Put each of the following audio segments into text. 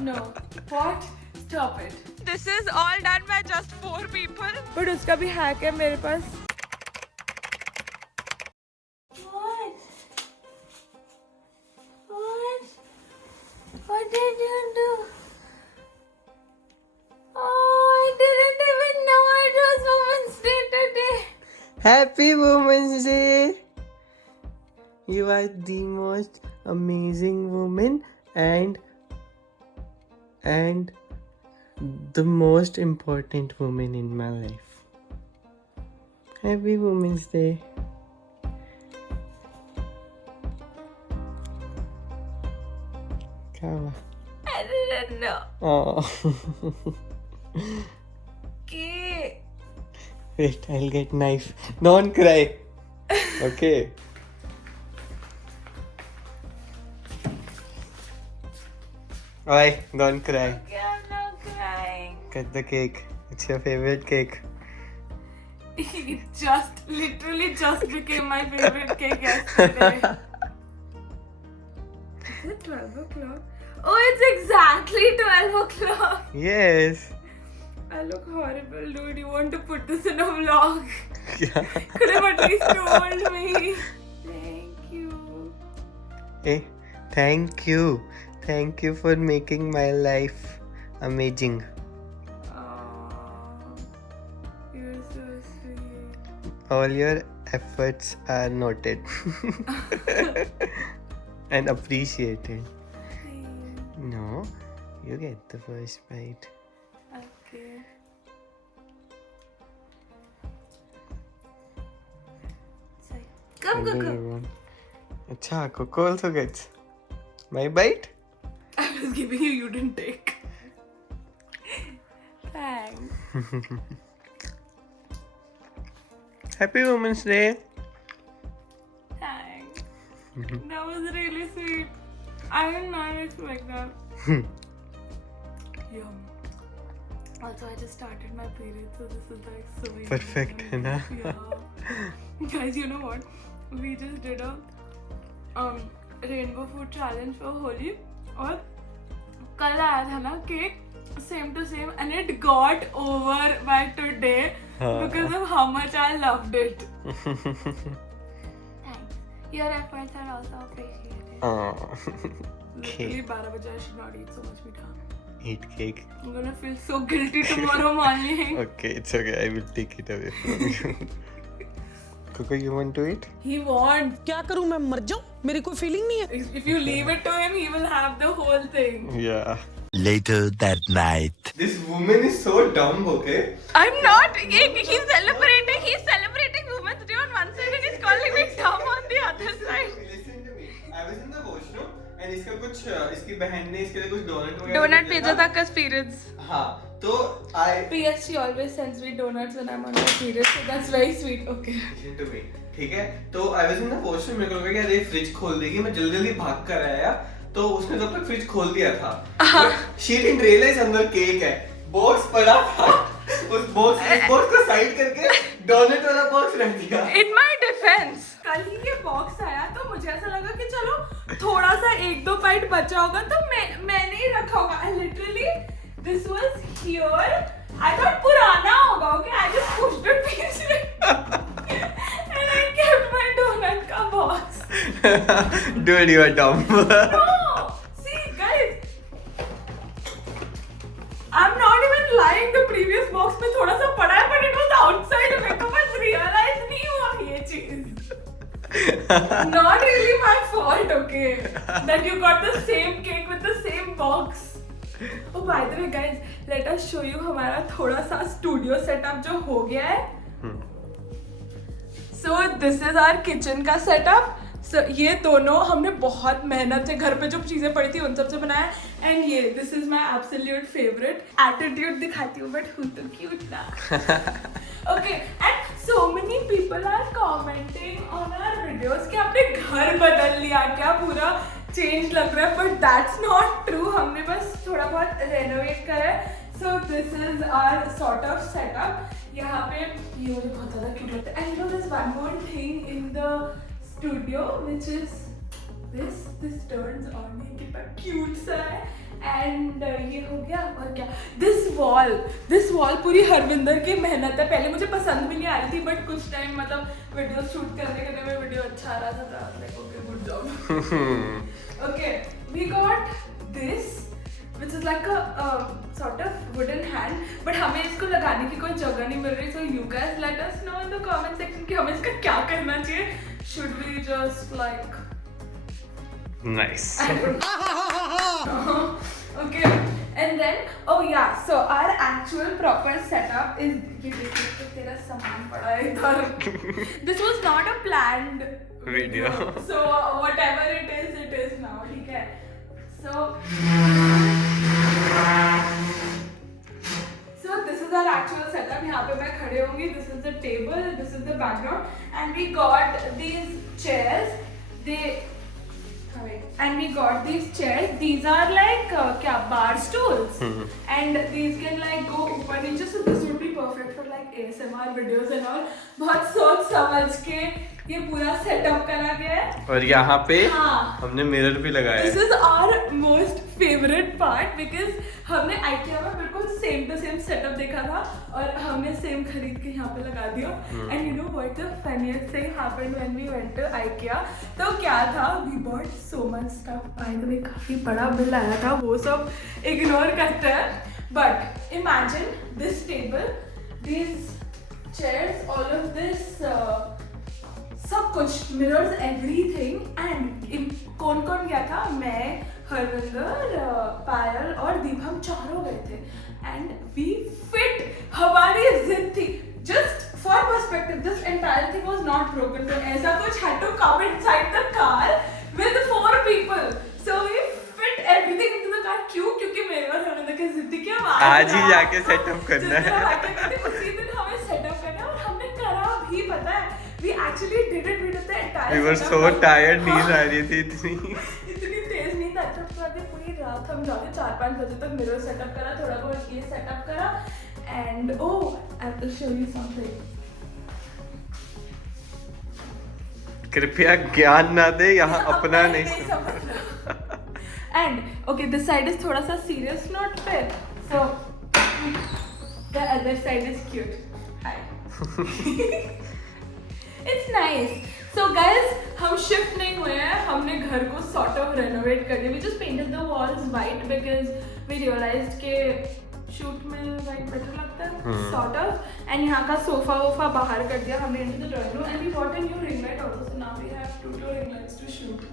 No. What? Stop it. This is all done by just 4 people. But उसका भी hack है मेरे पास. What? What? What did you do? Oh, I didn't even know it was Women's Day today. Happy Women's Day! You are the most amazing woman and the most important woman in my life. Happy Women's Day. क्या हुआ? I didn't know. Oh. Okay. Wait, I'll get knife. Don't cry. Okay. Oi, don't cry. Okay, I'm not crying. Cut the cake. It's your favorite cake. It literally just became my favorite cake yesterday. Is it 12 o'clock? Oh, it's exactly 12 o'clock. Yes. I look horrible, dude. You want to put this in a vlog? Yeah. Could have at least told me. Thank you. Hey, thank you. Thank you for making my life amazing. Oh, you're so sweet. All your efforts are noted and appreciated. No, you get the first bite. Okay. Sorry. Come, go, go. Acha, Coco also gets my bite. I was giving you, you didn't take. Thanks. Happy Women's Day. Thanks. That was really sweet. I did not expect that. Yum. Also, I just started my period, so this is like so easy. Perfect, है ना? Yeah. Guys, you know what? We just did a rainbow food challenge for Holi, और कल आया था ना cake same to same, and it got over by today because of how much I loved it. Thanks. Your efforts are also appreciated. Literally 12 baje I should not eat so much meat. Eat cake. I'm gonna feel so guilty tomorrow morning. Okay, it's okay. I will take it away from you. Coco, you want to eat? He wants. क्या करूं मैं मर जाऊं मेरी कोई feeling नहीं है If you leave it to him, he will have the whole thing. Yeah. Later that night. This woman is so dumb, okay? I'm not. He's celebrating Women's Day on one side and he's calling me dumb on the other side. Listen to me. I was in the washroom and इसकी बहन ने इसके लिए कुछ donut वगैरह Donut भेजा था cause periods. हाँ, तो P.S. She always sends me donuts when I'm on my period, so that's very sweet. Okay. Listen to me. ठीक है? तो I was in the washroom, मेरे को लगा कि यार ये फ्रिज खोल देगी, मैं जल्दी भाग कर आया, तो उसने तब तक फ्रिज खोल दिया था. She didn't realize अंदर केक है. बॉक्स पड़ा था. उस बॉक्स को साइड करके डोनट वाला बॉक्स रख दिया. In my defense. कल ही ये बॉक्स आया तो मुझे ऐसा लगा कि चलो थोड़ा सा 1-2 बाइट बचा होगा तो मैंने ही रखा होगा. I literally this was here. I thought पुराना होगा. Okay, I just pushed it पीछे and I kept my donut का box. Dude, you are dumb. No, see guys, I'm not even lying. The previous box में थोड़ा सा पड़ा है, but it was outside. मेरे को बस realize नहीं हुआ ये चीज. Not really my fault, okay, that you got the same cake with the same box. Oh, by the way, guys, let us show you हमारा थोड़ा सा studio setup जो हो गया है. So this is our kitchen का setup. So ये दोनों हमने बहुत मेहनत से घर पे जो चीजें पड़ी थी उन सब से बनाया. And ये this is my absolute favorite. Attitude दिखाती हूँ, but who तो cute ना. Okay, and so many people are commenting on our videos कि आपने घर बदल लिया क्या, पूरा change लग रहा है, but that's not true. हमने बस थोड़ा बहुत renovate करा है. So this is our sort of setup. यहाँ पे ये मुझे बहुत ज़्यादा cute लगता है. And you know there's one more thing in the studio which is this turns on, ये कितना क्यूट सा है. एंड ये हो गया. और क्या, दिस वॉल पूरी हरविंदर की मेहनत है. पहले मुझे पसंद भी नहीं आ रही थी, बट कुछ टाइम मतलब वीडियो शूट करने में वीडियो अच्छा आ रहा था. Like okay, good job. Okay, we got this which is like a sort of wooden hand, but हमें इसको लगाने की कोई जगह नहीं मिल रही. So you guys let us know in the comment section कि हमें इसका क्या करना चाहिए. Should we just like nice. Okay, and then oh yeah, so our actual proper setup is ये देखिए तेरा सामान पड़ा है इधर. This was not a planned Video. So whatever it is now. ठीक है. So this is our actual setup. यहाँ पे मैं खड़े होंगी. This is the table. This is the background. And we got these chairs. And we got these chairs. These are like क्या bar stools. And these can like go ऊपर नीचे. So this would be perfect for like ASMR videos and all. बहुत सोच समझ के ये पूरा setup करा गया है. और यहाँ पे हाँ. हमने मिरर भी लगाया है. This is our most favorite part because हमने IKEA में बिल्कुल सेम टू सेम सेटअप देखा था और हमने सेम खरीद के यहाँ पे लगा दिया. And you know what the funniest thing happened when we went to IKEA? तो क्या था? We bought so much stuff. By the way, काफी बड़ा बिल आया था. वो सब इग्नोर करते हैं. But imagine this table, these chairs, all of this. सब कुछ मिरर्स एवरीथिंग. एंड कौन गया था? मैं, हरविंदर, पायल और दीप. हम चारों गए थे. And we fit. हमारी जिद थी. Just for perspective, this entire thing was not broken. तो ऐसा कुछ had to come inside the car with 4 people. So we fit everything into the car. क्यों? क्योंकि मेरे और हरविंदर की जिद थी कि हम आज ही जाके सेटअप करना है. उसी दिन हमें सेटअप करना है और हमने करा भी. पता है, we actually did it. We did the entire We were so tired. नींद आ रही थी इतनी तेज नींद आई थी. पूरी रात हम जाके 4-5 बजे तक मिरर सेटअप करा, थोड़ा बहुत ये सेटअप करा. And I have to show you something. कृपया ज्ञान ना दे, यहाँ अपना नहीं समझ. And okay, this side is थोड़ा सा सीरियस नोट पे. So the other side is cute. Hi. It's nice. So guys, हम शिफ्ट नहीं हुए हैं. हमने घर को sort of renovate कर दिया. We just painted the walls white because we realized के shoot में white better लगता है. Sort of. And यहाँ का सोफा बाहर कर दिया हमने into the drawing room. And we bought a new ring light also. So now we have 2 ring lights to shoot.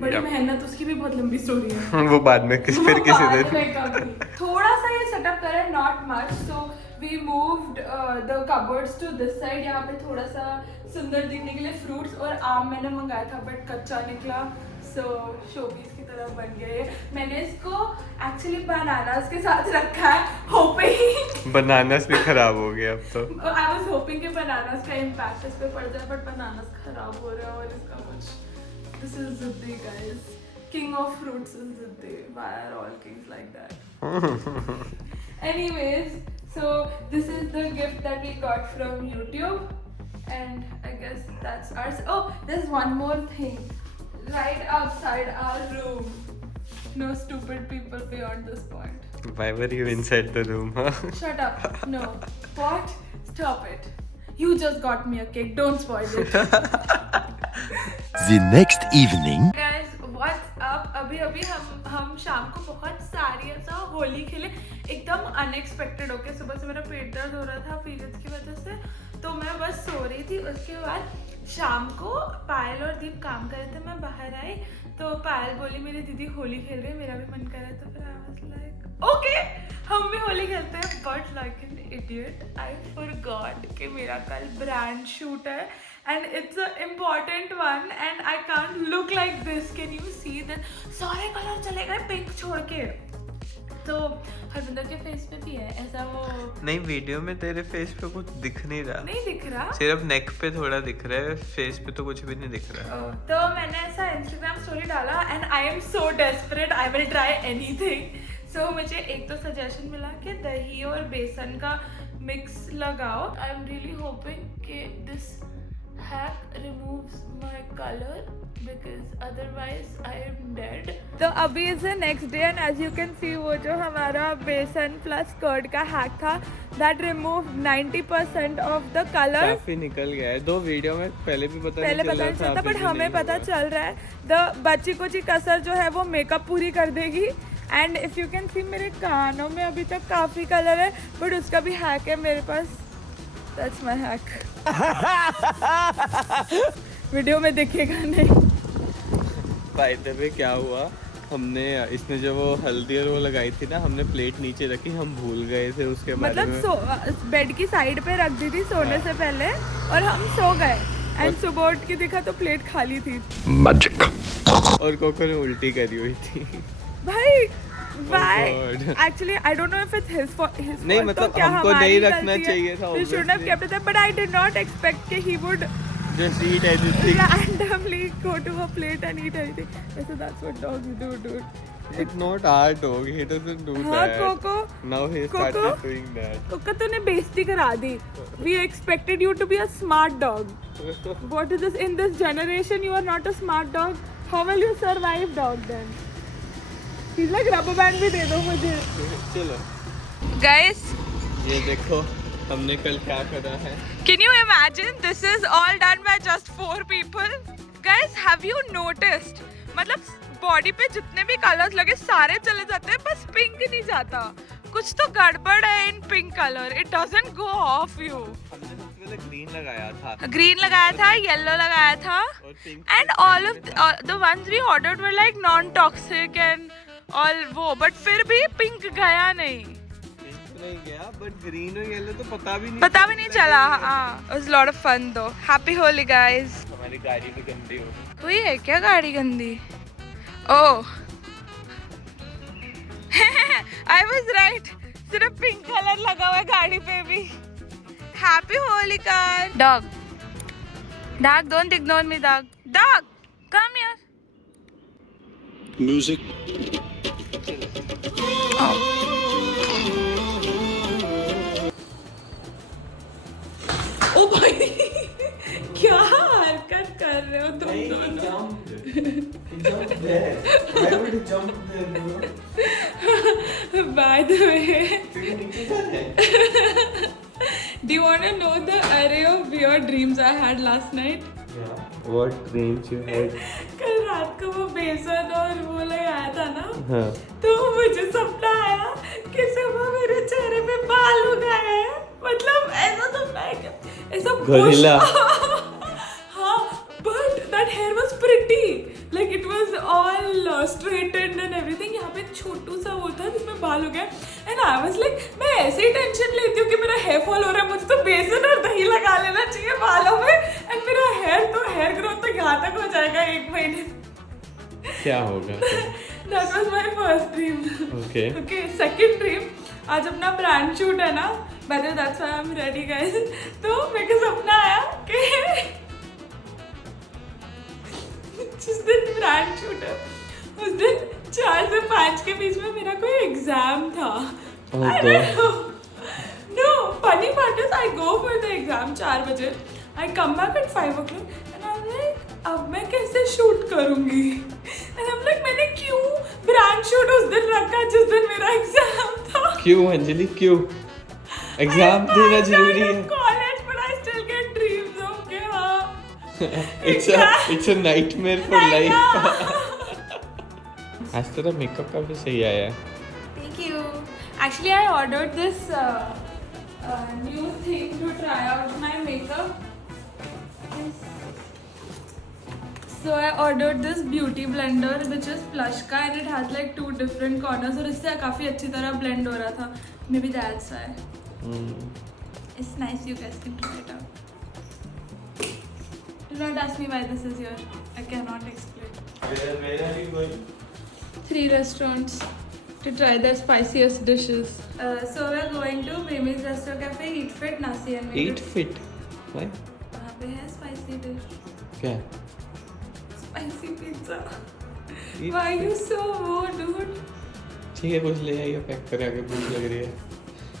बड़ी मेहनत, उसकी भी बहुत लंबी स्टोरी है. वो बाद में किसी दिन. थोड़ा सा ये सेटअप करें, not much. So we moved the cupboards to this side. यहाँ पे थोड़ा सा सुंदर दिखने के लिए फ्रूट्स और आम मैंने मंगाया था बट कच्चा निकला. So शोपीस की तरह बन गया ये. मैंने इसको एक्चुअली बनानास के साथ रखा है, होपिंग. बनानास भी खराब हो गया अब तो. I was hoping कि बनानास का इम्पैक्ट इस पे पड़ जाए, बट बनानास खराब हो रहा है और इसका कुछ. This is Ziddi, guys. King of fruits is Ziddi. Why are all kings like that? Anyways, so this is the gift that we got from YouTube, and I guess that's ours. Oh, there's one more thing. Right outside our room. No stupid people beyond this point. Why were you inside the room? Shut up. No. What? Stop it. You just got me a cake. Don't spoil it. The next evening. Guys, what's up? अभी हम शाम को बहुत सारी ऐसा होली खेले. एकदम unexpected होके. सुबह से मेरा पेट दर्द हो रहा था पीरियड्स की वजह से, तो मैं बस सो रही थी. उसके बाद शाम को पायल और दीप काम कर रहे थे. मैं बाहर आई तो पायल बोली मेरी दीदी होली खेल रही है, मेरा भी मन कर रहा है. तो फिर आई वाज लाइक ओके, हम भी होली खेलते हैं. But like an idiot I forgot कि मेरा कल ब्रांड शूट है. And it's an important one and I can't look like this. Can you see that? सारे कलर चले गए पिंक छोड़ के. तो हरविंदर के फेस पे भी है ऐसा. वो नहीं, वीडियो में तेरे फेस पे कुछ दिख नहीं रहा. नहीं दिख रहा, सिर्फ नेक पे थोड़ा दिख रहा है, फेस पे तो कुछ भी नहीं दिख रहा. तो मैंने ऐसा इंस्टाग्राम स्टोरी डाला and I am so desperate. I will try anything. So मुझे एक तो सजेशन मिला कि दही और बेसन का मिक्स लगाओ. I am really hoping कि this hack removes my color because otherwise I am dead. तो अभी is the next day and as you can see वो जो हमारा बेसन प्लस कर्ड का हैक था that removed 90% of the color. काफी निकल गया है 2 वीडियो में पहले पता नहीं चलता बट हमें पता चल रहा है द बची कुची कसर जो है वो मेकअप पूरी कर देगी. एंड इफ यू कैन सी मेरे कानों में अभी तक काफी कलर है बट उसका भी हैक है मेरे पास. That's my hack. वीडियो में दिखेगा नहीं. बाय द वे क्या हुआ, हमने इसने जो वो हल्दी और वो लगाई थी ना, हमने प्लेट नीचे रखी, हम भूल गए थे उसके बारे में. मतलब बेड की साइड पे रख दी थी सोने से पहले और हम सो गए एंड सुबह उठ के देखा तो प्लेट खाली थी. Magic. और कोको ने उल्टी करी हुई थी. भाई Why? Actually, I don't know if it's his fault. नहीं मतलब हमको नहीं रखना चाहिए था. We should have kept it there, but I did not expect that he would just eat anything. randomly go to a plate and eat anything. So that's what dogs do, dude. It's not our dog. He doesn't do हाँ, that. Coco. Now he started doing that. Coco तूने बेइज्जती करा दी. We expected you to be a smart dog. What is this? In this generation, you are not a smart dog. How will you survive, dog then? He's like rubber band भी दे दो मुझे. चलो. Guys, ये देखो हमने कल क्या करा है. can you imagine this is all done by just 4 people? Guys, have you noticed? मतलब बॉडी पे जितने भी कलर्स लगे सारे चले जाते हैं, बस पिंक नहीं जाता. कुछ तो गड़बड़ है in pink colour. It doesn't go off you. हमने सबसे पहले ग्रीन लगाया था. ग्रीन लगाया था, येलो लगाया था, and all of the ones we ordered were like non toxic and all वो, बट फिर भी पिंक गया नहीं. नहीं गया, बट ग्रीन और येलो तो पता भी नहीं चला. हाँ, it was a lot of fun though. Happy Holi guys. हमारी गाड़ी भी गंदी हो गई. हुई है क्या गाड़ी गंदी? ओह I was right. सिर्फ पिंक कलर लगा हुआ है गाड़ी पे भी. Happy Holi car. Dog, don't ignore me, dog. Dog, come here. Music. ओ भाई क्या हरकत कर रहे हो तुम दोनों. By the way, do you want to know the array of weird dreams I had last night? What dreams you had? कल रात को वो बेसन और वो लगाया था ना, हाँ. तो मुझे सपना आया कि सुबह मेरे चेहरे पे बाल उगाए हैं. मतलब ऐसा सपना है कि ऐसा गोरिल्ला. हाँ, but that hair was pretty. Like it was all straightened and everything. यहाँ पे एक छोटू सा वो था जिसमें बाल हो गए. And I was like, मैं ऐसे ही टेंशन लेती हूँ कि मेरा हेयर फॉल हो रहा है, मुझे तो बेसन और दही लगा लेना चाहिए बालों में. And मेरा हेयर ग्रोथ तो यहाँ तक हो जाएगा 1 महीने. क्या होगा? That was my first dream. Okay. Okay, second dream. आज अपना ब्रांड शूट है ना. By the way, that's why I'm ready, guys. तो मेरे को सपना आया कि जिस दिन ब्रांड शूट है उस दिन 4 से 5 के बीच में मेरा कोई एग्जाम था. I don't know. No, funny part is I go for the exam 4 बजे. I come back at 5 o'clock and I'm like, अब मैं कैसे शूट करूँगी? And I'm like, मैंने क्यों ब्रांड शूट उस दिन रखा जिस दिन मेरा एग्जाम था? क्यों अंजलि क्यों? एग्जाम देना जरूरी है. College, but I still get dreams. Okay, हाँ. It's a nightmare for life. आज तेरा मेकअप काफी सही आया है. Thank you. Actually, I ordered this new thing to try out my makeup. So I ordered this beauty blender which is plush का and it has like 2 different corners और इससे काफी अच्छी तरह blend हो रहा था. Maybe that's why. It's nice. You guys can try it out. Do not ask me why this is here. I cannot explain. Where are you going? 3 restaurants to try their spiciest dishes. So we're going to Mimi's Restaurant Cafe, Eat Fit, Nasi and Eat Fit. Why? वहाँ पे है spicy dish. क्या? Spicy pizza. Why are you so rude, dude? ठीक है कुछ ले आइए pack करा के भूख लग रही है.